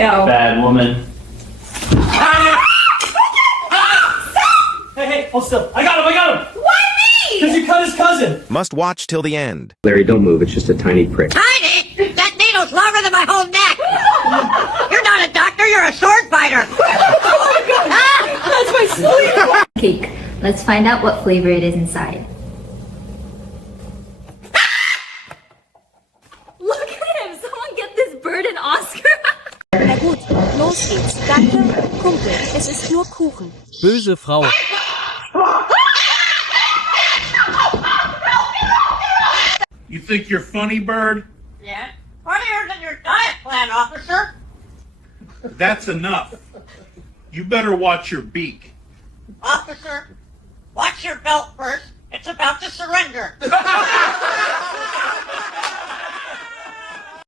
Bad woman. Hey, hold still. I got him! Why me? Because you cut his cousin. Must watch till the end. Larry, don't move. It's just a tiny prick. Tiny? That needle's longer than my whole neck. You're not a doctor, you're a sword fighter. Oh my God. That's my sweet Cake. Let's find out what flavor it is inside. Look at him! Someone get this bird an Oscar! Na gut, los geht's. Danke, Kumpel. Es ist nur Kuchen. Böse Frau. You think you're funny, Bird? Yeah. Funnier than your diet plan, officer. That's enough. You better watch your beak. Officer, watch your belt first. It's about to surrender.